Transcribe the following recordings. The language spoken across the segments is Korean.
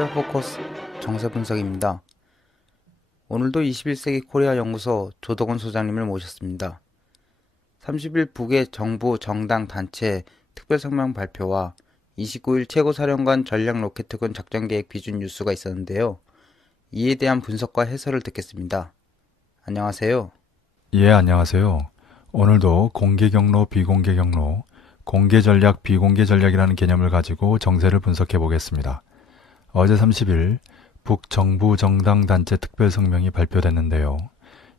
코리아 포커스 정세 분석입니다. 오늘도 21세기 코리아 연구소 조덕원 소장님을 모셨습니다. 30일 북의 정부 정당 단체 특별성명 발표와 29일 최고사령관 전략로켓특원 작전계획 비준 뉴스가 있었는데요. 이에 대한 분석과 해설을 듣겠습니다. 안녕하세요. 예, 안녕하세요. 오늘도 공개경로, 비공개경로, 공개전략, 비공개전략이라는 개념을 가지고 정세를 분석해 보겠습니다. 어제 30일 북정부 정당 단체 특별성명이 발표됐는데요.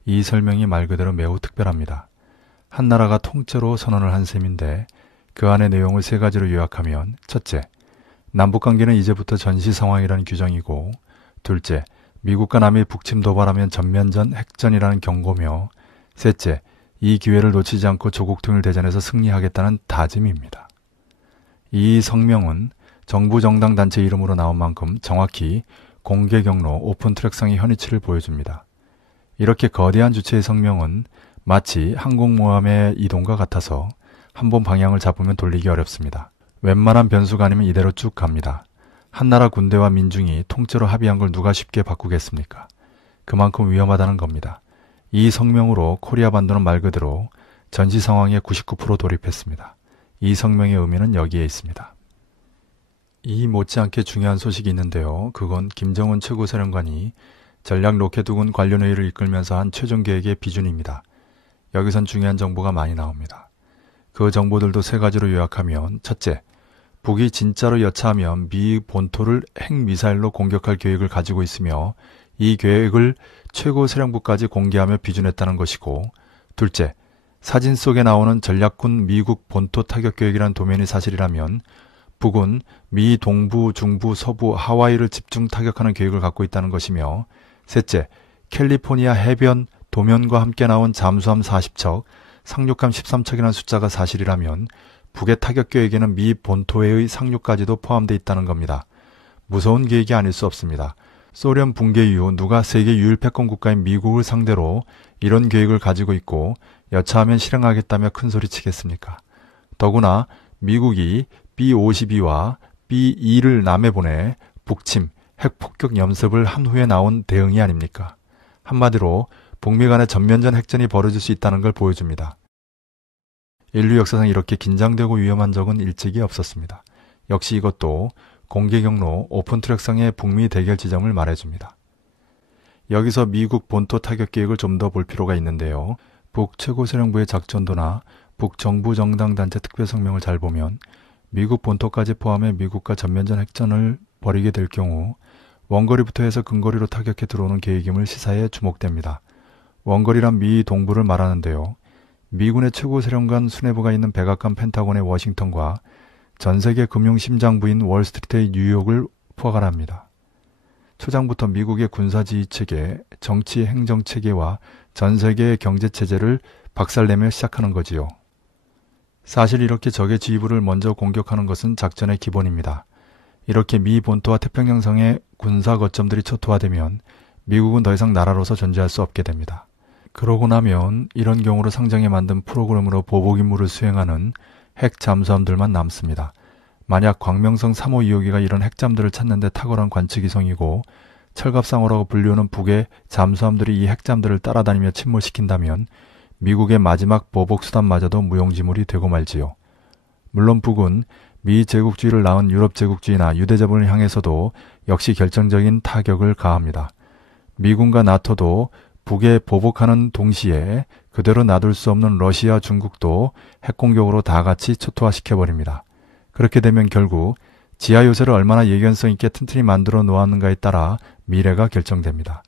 이 설명이 말 그대로 매우 특별합니다. 한 나라가 통째로 선언을 한 셈인데 그 안의 내용을 세 가지로 요약하면 첫째, 남북관계는 이제부터 전시상황이라는 규정이고 둘째, 미국과 남이 북침 도발하면 전면전 핵전이라는 경고며 셋째, 이 기회를 놓치지 않고 조국 통일 대전에서 승리하겠다는 다짐입니다. 이 성명은 정부 정당 단체 이름으로 나온 만큼 정확히 공개 경로 오픈 트랙상의 현위치를 보여줍니다. 이렇게 거대한 주체의 성명은 마치 항공모함의 이동과 같아서 한번 방향을 잡으면 돌리기 어렵습니다. 웬만한 변수가 아니면 이대로 쭉 갑니다. 한나라 군대와 민중이 통째로 합의한 걸 누가 쉽게 바꾸겠습니까? 그만큼 위험하다는 겁니다. 이 성명으로 코리아 반도는 말 그대로 전시 상황에 99% 돌입했습니다. 이 성명의 의미는 여기에 있습니다. 이 못지않게 중요한 소식이 있는데요. 그건 김정은 최고사령관이 전략로켓특원 관련회의를 이끌면서 한 최종 계획의 비준입니다. 여기선 중요한 정보가 많이 나옵니다. 그 정보들도 세 가지로 요약하면 첫째, 북이 진짜로 여차하면 미 본토를 핵미사일로 공격할 계획을 가지고 있으며 이 계획을 최고사령부까지 공개하며 비준했다는 것이고 둘째, 사진 속에 나오는 전략군 미국 본토 타격 계획이라는 도면이 사실이라면 북은 미 동부, 중부, 서부, 하와이를 집중 타격하는 계획을 갖고 있다는 것이며 셋째, 캘리포니아 해변 도면과 함께 나온 잠수함 40척, 상륙함 13척이라는 숫자가 사실이라면 북의 타격 계획에는 미 본토해의 상륙까지도 포함되어 있다는 겁니다. 무서운 계획이 아닐 수 없습니다. 소련 붕괴 이후 누가 세계 유일 패권 국가인 미국을 상대로 이런 계획을 가지고 있고 여차하면 실행하겠다며 큰소리치겠습니까? 더구나 미국이 B-52와 B-2를 남해 보내 북침, 핵폭격 연습을 한 후에 나온 대응이 아닙니까? 한마디로 북미 간의 전면전 핵전이 벌어질 수 있다는 걸 보여줍니다. 인류 역사상 이렇게 긴장되고 위험한 적은 일찍이 없었습니다. 역시 이것도 공개 경로 오픈 트랙상의 북미 대결 지점을 말해줍니다. 여기서 미국 본토 타격 계획을 좀 더 볼 필요가 있는데요. 북 최고사령부의 작전도나 북 정부 정당 단체 특별성명을 잘 보면 미국 본토까지 포함해 미국과 전면전 핵전을 벌이게 될 경우 원거리부터 해서 근거리로 타격해 들어오는 계획임을 시사에 주목됩니다. 원거리란 미 동부를 말하는데요. 미군의 최고사령관 수뇌부가 있는 백악관 펜타곤의 워싱턴과 전세계 금융 심장부인 월스트리트의 뉴욕을 포괄합니다. 초장부터 미국의 군사지휘체계, 정치 행정체계와 전세계의 경제체제를 박살내며 시작하는 거지요. 사실 이렇게 적의 지휘부를 먼저 공격하는 것은 작전의 기본입니다. 이렇게 미 본토와 태평양성의 군사 거점들이 초토화되면 미국은 더 이상 나라로서 존재할 수 없게 됩니다. 그러고 나면 이런 경우로 상정해 만든 프로그램으로 보복 임무를 수행하는 핵 잠수함들만 남습니다. 만약 광명성 3호 2호기가 이런 핵잠들을 찾는 데 탁월한 관측이성이고 철갑상어라고 불리우는 북의 잠수함들이 이 핵잠들을 따라다니며 침몰시킨다면 미국의 마지막 보복수단마저도 무용지물이 되고 말지요. 물론 북은 미 제국주의를 낳은 유럽 제국주의나 유대자본을 향해서도 역시 결정적인 타격을 가합니다. 미군과 나토도 북에 보복하는 동시에 그대로 놔둘 수 없는 러시아, 중국도 핵공격으로 다 같이 초토화시켜버립니다. 그렇게 되면 결국 지하 요새를 얼마나 예견성 있게 튼튼히 만들어 놓았는가에 따라 미래가 결정됩니다.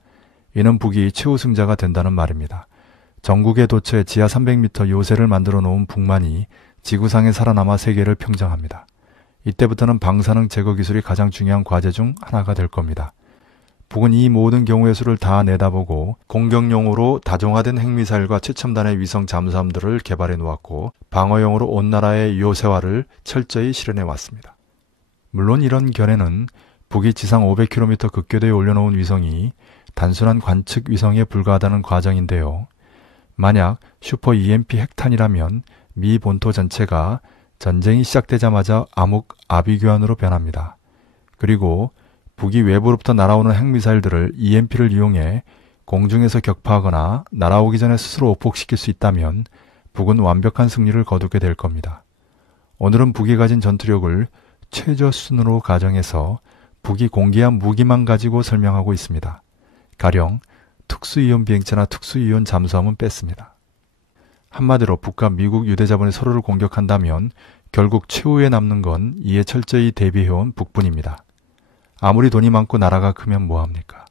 이는 북이 최우승자가 된다는 말입니다. 전국의 도처에 지하 300m 요새를 만들어 놓은 북만이 지구상에 살아남아 세계를 평정합니다. 이때부터는 방사능 제거 기술이 가장 중요한 과제 중 하나가 될 겁니다. 북은 이 모든 경우의 수를 다 내다보고 공격용으로 다종화된 핵미사일과 최첨단의 위성 잠수함들을 개발해 놓았고 방어용으로 온 나라의 요새화를 철저히 실현해 왔습니다. 물론 이런 견해는 북이 지상 500km 극궤도에 올려놓은 위성이 단순한 관측 위성에 불과하다는 과정인데요. 만약 슈퍼 EMP 핵탄이라면 미 본토 전체가 전쟁이 시작되자마자 암흑 아비규환으로 변합니다. 그리고 북이 외부로부터 날아오는 핵미사일들을 EMP를 이용해 공중에서 격파하거나 날아오기 전에 스스로 오폭시킬 수 있다면 북은 완벽한 승리를 거두게 될 겁니다. 오늘은 북이 가진 전투력을 최저 수준으로 가정해서 북이 공개한 무기만 가지고 설명하고 있습니다. 가령 특수이온 비행체나 특수이온 잠수함은 뺐습니다. 한마디로 북과 미국 유대자본이 서로를 공격한다면 결국 최후에 남는 건 이에 철저히 대비해온 북뿐입니다. 아무리 돈이 많고 나라가 크면 뭐합니까?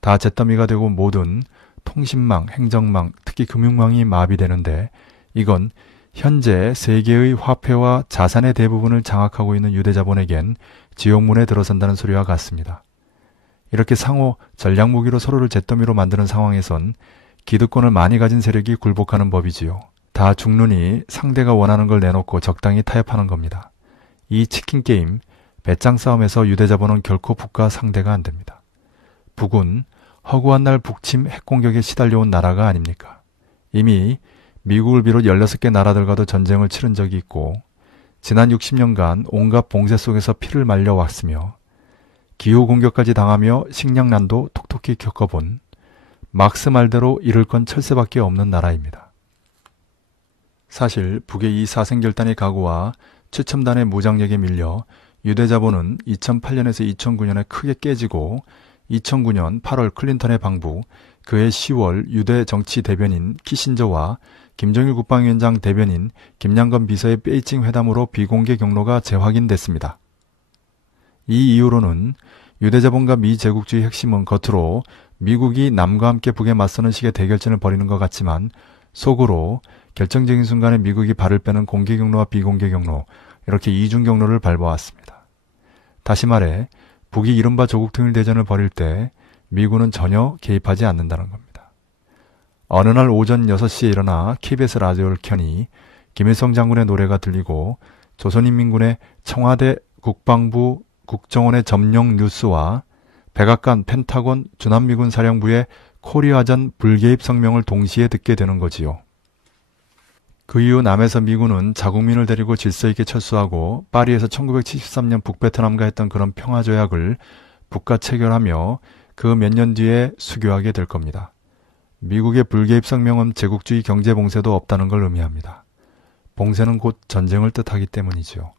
다 잿더미가 되고 모든 통신망, 행정망, 특히 금융망이 마비되는데 이건 현재 세계의 화폐와 자산의 대부분을 장악하고 있는 유대자본에겐 지옥문에 들어선다는 소리와 같습니다. 이렇게 상호 전략무기로 서로를 잿더미로 만드는 상황에선 기득권을 많이 가진 세력이 굴복하는 법이지요. 다 죽느니 상대가 원하는 걸 내놓고 적당히 타협하는 겁니다. 이 치킨게임, 배짱 싸움에서 유대자본은 결코 북과 상대가 안 됩니다. 북은 허구한 날 북침 핵공격에 시달려온 나라가 아닙니까? 이미 미국을 비롯 16개 나라들과도 전쟁을 치른 적이 있고 지난 60년간 온갖 봉쇄 속에서 피를 말려왔으며 기후 공격까지 당하며 식량난도 톡톡히 겪어본 막스 말대로 잃을 건 철새밖에 없는 나라입니다. 사실 북의 이 사생결단의 각오와 최첨단의 무장력에 밀려 유대자본은 2008년에서 2009년에 크게 깨지고 2009년 8월 클린턴의 방북, 그해 10월 유대 정치 대변인 키신저와 김정일 국방위원장 대변인 김양건 비서의 베이징 회담으로 비공개 경로가 재확인됐습니다. 이 이후로는 유대자본과 미제국주의 핵심은 겉으로 미국이 남과 함께 북에 맞서는 식의 대결전을 벌이는 것 같지만 속으로 결정적인 순간에 미국이 발을 빼는 공개 경로와 비공개 경로, 이렇게 이중 경로를 밟아왔습니다. 다시 말해 북이 이른바 조국 통일 대전을 벌일 때 미군은 전혀 개입하지 않는다는 겁니다. 어느 날 오전 6시에 일어나 KBS 라디오를 켜니 김일성 장군의 노래가 들리고 조선인민군의 청와대 국방부 국정원의 점령 뉴스와 백악관 펜타곤 주남미군 사령부의 코리아전 불개입 성명을 동시에 듣게 되는 거지요. 그 이후 남에서 미군은 자국민을 데리고 질서 있게 철수하고 파리에서 1973년 북베트남과 했던 그런 평화조약을 북과 체결하며 그 몇 년 뒤에 수교하게 될 겁니다. 미국의 불개입 성명은 제국주의 경제 봉쇄도 없다는 걸 의미합니다. 봉쇄는 곧 전쟁을 뜻하기 때문이죠.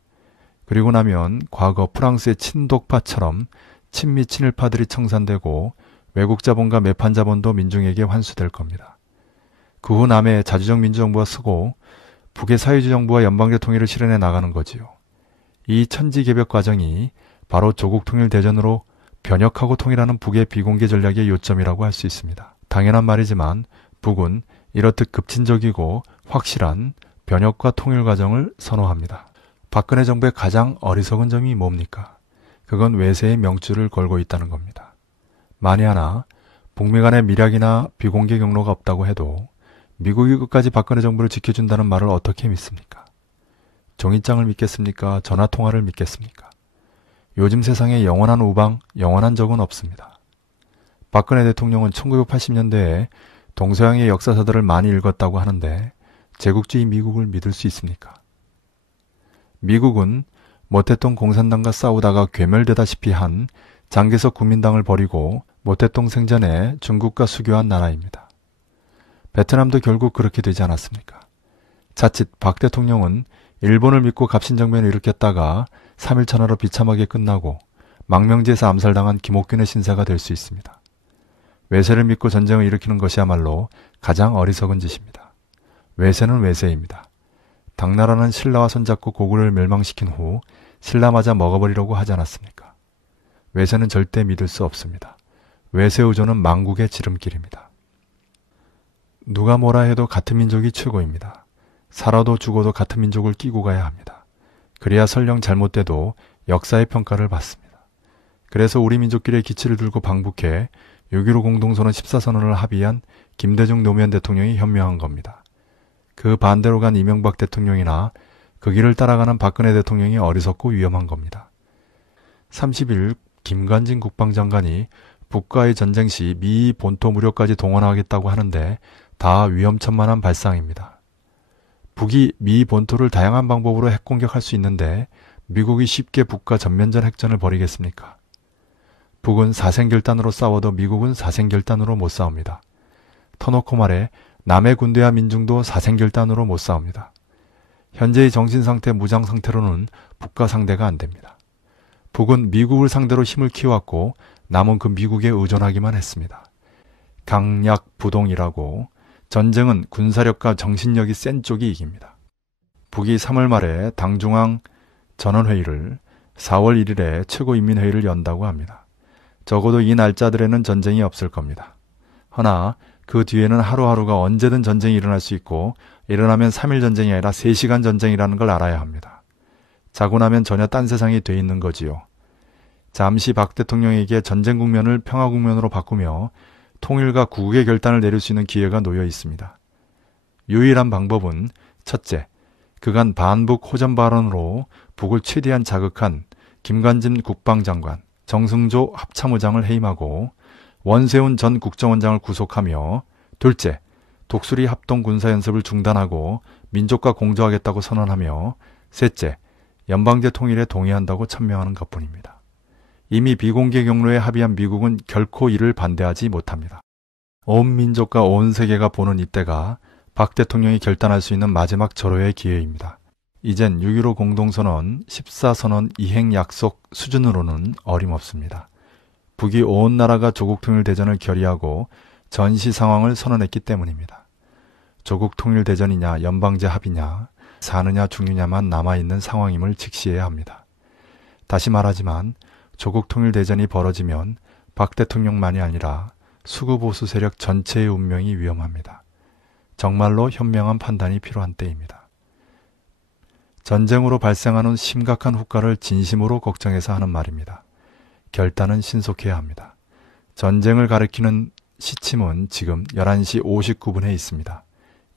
그리고 나면 과거 프랑스의 친독파처럼 친미 친일파들이 청산되고 외국 자본과 매판 자본도 민중에게 환수될 겁니다. 그 후 남의 자주적 민주정부가 서고 북의 사회주의 정부와 연방제 통일을 실현해 나가는 거지요. 이 천지개벽 과정이 바로 조국 통일 대전으로 변혁하고 통일하는 북의 비공개 전략의 요점이라고 할 수 있습니다. 당연한 말이지만 북은 이렇듯 급진적이고 확실한 변혁과 통일 과정을 선호합니다. 박근혜 정부의 가장 어리석은 점이 뭡니까? 그건 외세의 명줄을 걸고 있다는 겁니다. 만에 하나 북미 간의 밀약이나 비공개 경로가 없다고 해도 미국이 끝까지 박근혜 정부를 지켜준다는 말을 어떻게 믿습니까? 종이장을 믿겠습니까? 전화통화를 믿겠습니까? 요즘 세상에 영원한 우방, 영원한 적은 없습니다. 박근혜 대통령은 1980년대에 동서양의 역사서들을 많이 읽었다고 하는데 제국주의 미국을 믿을 수 있습니까? 미국은 모태동 공산당과 싸우다가 괴멸되다시피 한 장개석 국민당을 버리고 모태동 생전에 중국과 수교한 나라입니다. 베트남도 결국 그렇게 되지 않았습니까? 자칫 박 대통령은 일본을 믿고 갑신정변을 일으켰다가 3.1 천하로 비참하게 끝나고 망명지에서 암살당한 김옥균의 신세가 될 수 있습니다. 외세를 믿고 전쟁을 일으키는 것이야말로 가장 어리석은 짓입니다. 외세는 외세입니다. 당나라는 신라와 손잡고 고구려를 멸망시킨 후 신라마저 먹어버리려고 하지 않았습니까? 외세는 절대 믿을 수 없습니다. 외세 의존은 망국의 지름길입니다. 누가 뭐라 해도 같은 민족이 최고입니다. 살아도 죽어도 같은 민족을 끼고 가야 합니다. 그래야 설령 잘못돼도 역사의 평가를 받습니다. 그래서 우리 민족끼리의 기치를 들고 방북해 6.15 공동선언 14선언을 합의한 김대중 노무현 대통령이 현명한 겁니다. 그 반대로 간 이명박 대통령이나 그 길을 따라가는 박근혜 대통령이 어리석고 위험한 겁니다. 30일 김관진 국방장관이 북과의 전쟁 시 미 본토 무력까지 동원하겠다고 하는데 다 위험천만한 발상입니다. 북이 미 본토를 다양한 방법으로 핵공격할 수 있는데 미국이 쉽게 북과 전면전 핵전을 벌이겠습니까? 북은 사생결단으로 싸워도 미국은 사생결단으로 못 싸웁니다. 터놓고 말해 남의 군대와 민중도 사생결단으로 못 싸웁니다. 현재의 정신상태, 무장상태로는 북과 상대가 안 됩니다. 북은 미국을 상대로 힘을 키워왔고 남은 그 미국에 의존하기만 했습니다. 강약부동이라고 전쟁은 군사력과 정신력이 센 쪽이 이깁니다. 북이 3월 말에 당중앙 전원회의를 4월 1일에 최고인민회의를 연다고 합니다. 적어도 이 날짜들에는 전쟁이 없을 겁니다. 허나 그 뒤에는 하루하루가 언제든 전쟁이 일어날 수 있고 일어나면 3일 전쟁이 아니라 3시간 전쟁이라는 걸 알아야 합니다. 자고 나면 전혀 딴 세상이 돼 있는 거지요. 잠시 박 대통령에게 전쟁 국면을 평화 국면으로 바꾸며 통일과 구국의 결단을 내릴 수 있는 기회가 놓여 있습니다. 유일한 방법은 첫째, 그간 반북 호전 발언으로 북을 최대한 자극한 김관진 국방장관, 정승조 합참의장을 해임하고 원세훈 전 국정원장을 구속하며 둘째, 독수리 합동 군사연습을 중단하고 민족과 공조하겠다고 선언하며 셋째, 연방제 통일에 동의한다고 천명하는 것뿐입니다. 이미 비공개 경로에 합의한 미국은 결코 이를 반대하지 못합니다. 온 민족과 온 세계가 보는 이때가 박 대통령이 결단할 수 있는 마지막 절호의 기회입니다. 이젠 6.15 공동선언, 14선언 이행 약속 수준으로는 어림없습니다. 북이 온 나라가 조국통일대전을 결의하고 전시 상황을 선언했기 때문입니다. 조국통일대전이냐 연방제 합의냐 사느냐 죽느냐만 남아있는 상황임을 직시해야 합니다. 다시 말하지만 조국통일대전이 벌어지면 박 대통령만이 아니라 수구보수 세력 전체의 운명이 위험합니다. 정말로 현명한 판단이 필요한 때입니다. 전쟁으로 발생하는 심각한 후과를 진심으로 걱정해서 하는 말입니다. 결단은 신속해야 합니다. 전쟁을 가리키는 시침은 지금 11시 59분에 있습니다.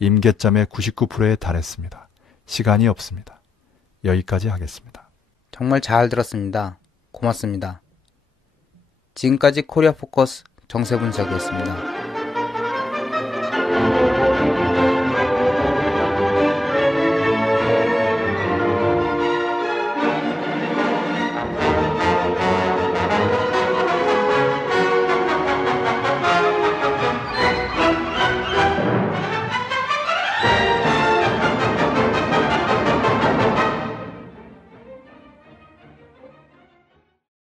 임계점의 99%에 달했습니다. 시간이 없습니다. 여기까지 하겠습니다. 정말 잘 들었습니다. 고맙습니다. 지금까지 코리아 포커스 정세분석이었습니다.